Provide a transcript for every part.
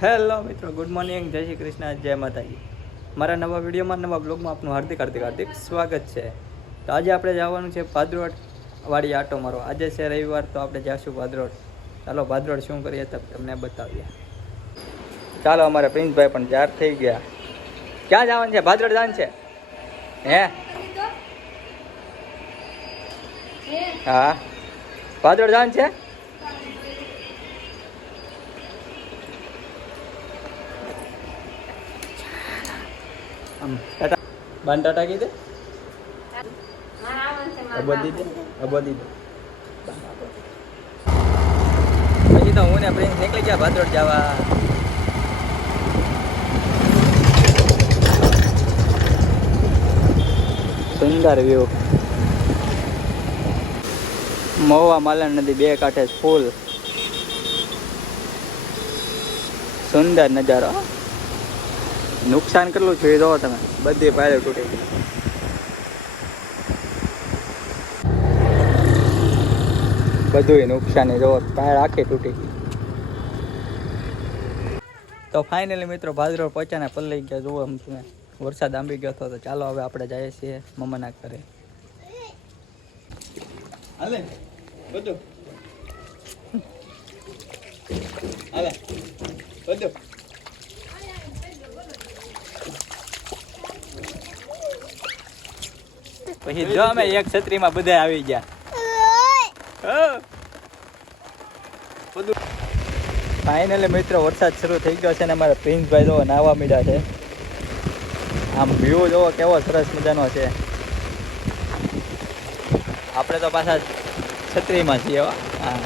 Hello મિત્રો, good morning, જય શ્રી કૃષ્ણ, જય માતાજી. મારા નવા વિડીયોમાં, નવા બ્લોગમાં આપનું હાર્દિક સ્વાગત છે. તો આજે આપણે જવાનું છે ભાદરોડ વાડી આટો મારો. આજે છે રવિવાર, તો આપણે જઈશું ભાદરોડ. ચાલો ભાદરોડ શું કરીએ તો તમને બતાવીએ. ચાલો, અમારા પ્રિન્સભાઈ પણ તૈયાર થઈ ગયા. ક્યાં જવાનું છે? ભાદરોડ જવાનું છે? હે? હા, ભાદરોડ જવાનું છે. ટાટા બાન ટાટા કીધે અબોધી દે પછી તો હું ને પ્રિન્સ નીકળી ગયા ભાદરોડ જવા. સુંદર વ્યૂ, મહુવા માલણ નદી બે કાંઠે ફૂલ, સુંદર નજારો. નુકસાન કેટલું છે જોવો તમે, બધી પાયરો તૂટી ગઈ. બધું નુકસાની જોવો, પાયર આખી તૂટી ગઈ. તો ફાઇનલી મિત્રો ભાદરોડ પહોંચ્યા, પલ્લી ગયા. જુઓ આમ તમે, વરસાદ આંબી ગયો હતો. તો ચાલો હવે આપણે જઈએ છીએ મમ્માના ઘરે. હાલે બધું, હાલે બધું. પછી જો અમે એક છત્રીમાં બધા આવી ગયા. ફાઇનલી મિત્રો વરસાદ શરૂ થઈ ગયો છે ને અમારા પ્રિન્સભાઈ જો નાવા મીડા છે. આમ વ્યૂ જોવો કેવો સરસ મજાનો છે. આપણે તો પાછા છત્રીમાં છીએ. હા,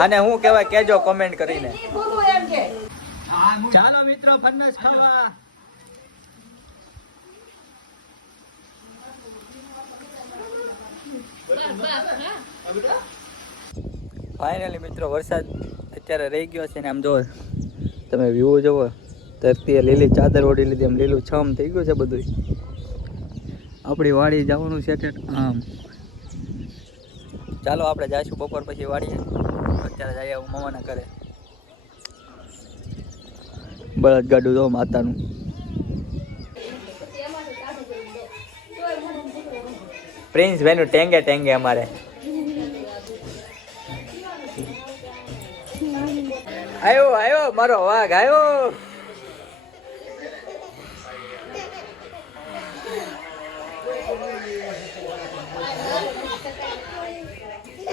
આને શું કહેવાય કેજો કોમેન્ટ કરીને. ચાલો મિત્રો ફનસ ખાવા. ફાઇનલી મિત્રો વરસાદ અત્યારે રહી ગયો છે ને આમ જો તમે વ્યૂ જોવો, ધરતીએ લીલી ચાદર ઓઢી લીધી, આમ લીલું છમ થઈ ગયું છે બધું. આપણી વાડી જવાનું છે આમ. ચાલો આપણે જઈશું બપોર પછી વાડીએ. અત્યારે જઈએ હું મામાના ઘરે. બળદ ગાડું જો માતાનું. પ્રિન્સ ભાઈ નું ટેંગે ટેંગે અમારે. આયો આયો મારો વાઘ આયો.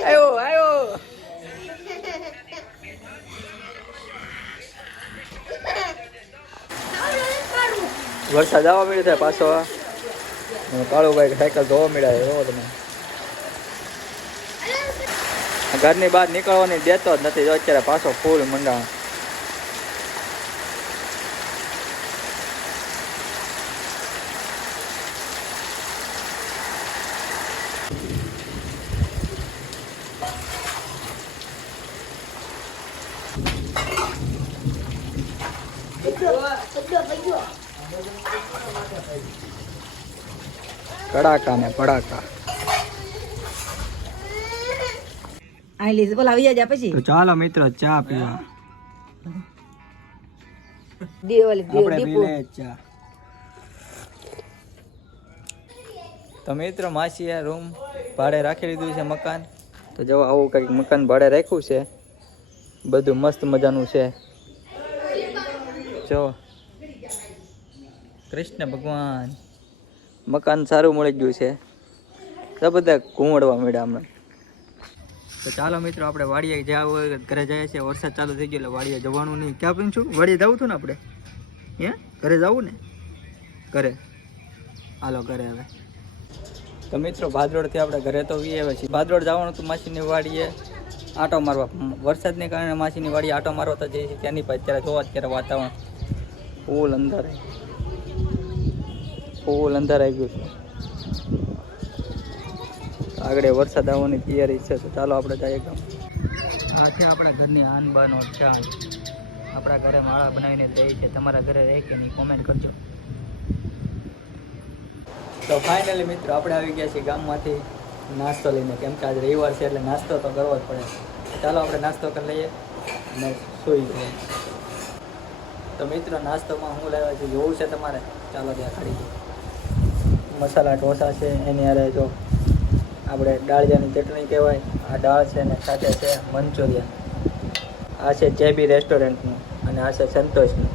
આયો આયો. વરસાદ આવવા મળ્યો છે પાછો. કાળુભાઈ સાયકલ ધોવા મળ્યા છે. તમે ઘરની બહાર નીકળવાની દેતો જ નથી. અત્યારે પાછો ફૂલ મંડાણ. કડાકા ને પડાકા. તો ચાલો મિત્રો ચા પીવા. ચા તો મિત્રો માસીએ રૂમ ભાડે રાખી લીધું છે, મકાન. તો જો આવું કંઈક મકાન ભાડે રાખ્યું છે. બધું મસ્ત મજાનું છે. જો કૃષ્ણ ભગવાન, મકાન સારું મળી ગયું છે. તો બધા ઘૂમડવા મળ્યા હમણાં. તો ચાલો મિત્રો આપણે વાડીએ જવું, ઘરે જાય છે. વરસાદ ચાલુ થઈ ગયો એટલે વાડીએ જવાનું નહીં. ક્યાં પીશું? વાડીએ જવું હતું ને આપણે. હે, ઘરે જવું ને? ઘરે હાલો ઘરે. હવે તો મિત્રો ભાદરોડથી આપણે ઘરે તો વી આવે છે. ભાદરોડ જવાનું હતું માસીની વાડીએ આટો મારવા. વરસાદને કારણે માસીની વાડીએ આટો મારવા તો જઈએ છીએ. ત્યાંની પાસે અત્યારે જોવા, અત્યારે વાતાવરણ ફૂલ અંધારાઈ ગયું છે. આગળ વરસાદ આવવાની તૈયારી છે. તો ચાલો આપણે જઈએ ગામ. આ છે આપણા ઘરની આનબાનો ચા. આપણા ઘરે માળા બનાવીને દે છે. તમારા ઘરે રહે કે નહીં કોમેન્ટ કરજો. તો ફાઇનલી મિત્રો આપણે આવી ગયા છીએ ગામમાંથી. નાસ્તો લઈને, કેમ કે આજે રવિવાર છે એટલે નાસ્તો તો કરવો જ પડે. ચાલો આપણે નાસ્તો કરી લઈએ અને સૂઈ જઈએ. તો મિત્રો નાસ્તોમાં હું લાવ્યા છે જોવું છે તમારે? ચાલો ત્યાં ખાડી દઈએ. મસાલા ઢોસા છે, એની હારે જો આપણે દાળિયાની ચટણી કહેવાય, આ દાળ છે ને સાથે છે મંચુરિયન. આ છે જેબી રેસ્ટોરન્ટનું અને આ છે સંતોષનું.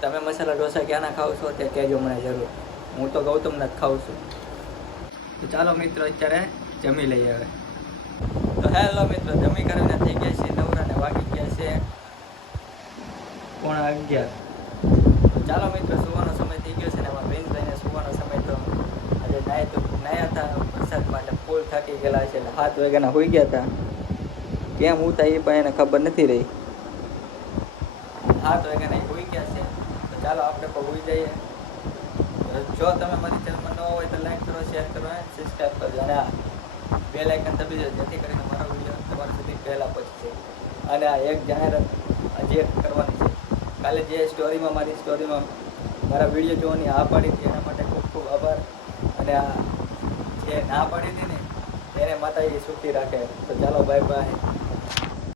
તમે મસાલા ઢોસા ક્યાંના ખાવ છો તે કહેજો મને જરૂર. હું તો ગૌતમના જ ખાઉં છું. તો ચાલો મિત્રો અત્યારે જમી લઈએ હવે. તો હેલો મિત્રો, જમી કરીને થઈ ગયા છે નવરા ને વાગી ગયા છે 11:15. તો ચાલો મિત્રો, સુવાનો સમય થઈ ગયો છે ને અમારા બેનભાઈને સુવાનો સમય. તો આજે નાયા હતા વરસાદમાં એટલે ફૂલ થાકી ગયેલા છે એટલે 7 વાગ્યાના હોઈ ગયા હતા. કેમ ઉતા એ પણ એને ખબર નથી રહી. 7 વાગ્યાના હોઈ ગયા છે. તો ચાલો આપણે પણ હોઈ જઈએ. જો તમે મારી ચેનલમાં ન હોય તો લાઈક કરો, શેર કરો અને સબસ્ક્રાઈબ કરજો. અને આ બેલ આઇકન દબાવી દો જેથી કરીને મારો વિડીયો તમારા સુધી પહેલાં પહોંચશે. અને આ એક જાહેરાત હજી એક કરવાની છે. કાલે જે મારી સ્ટોરીમાં મારા વિડીયો જોવાની હા પાડી હતી એના માટે ખૂબ ખૂબ આભાર. અને આ જે ના પાડી હતી ને એને માતાજી સુખી રાખે. તો ચાલો બાય બાય.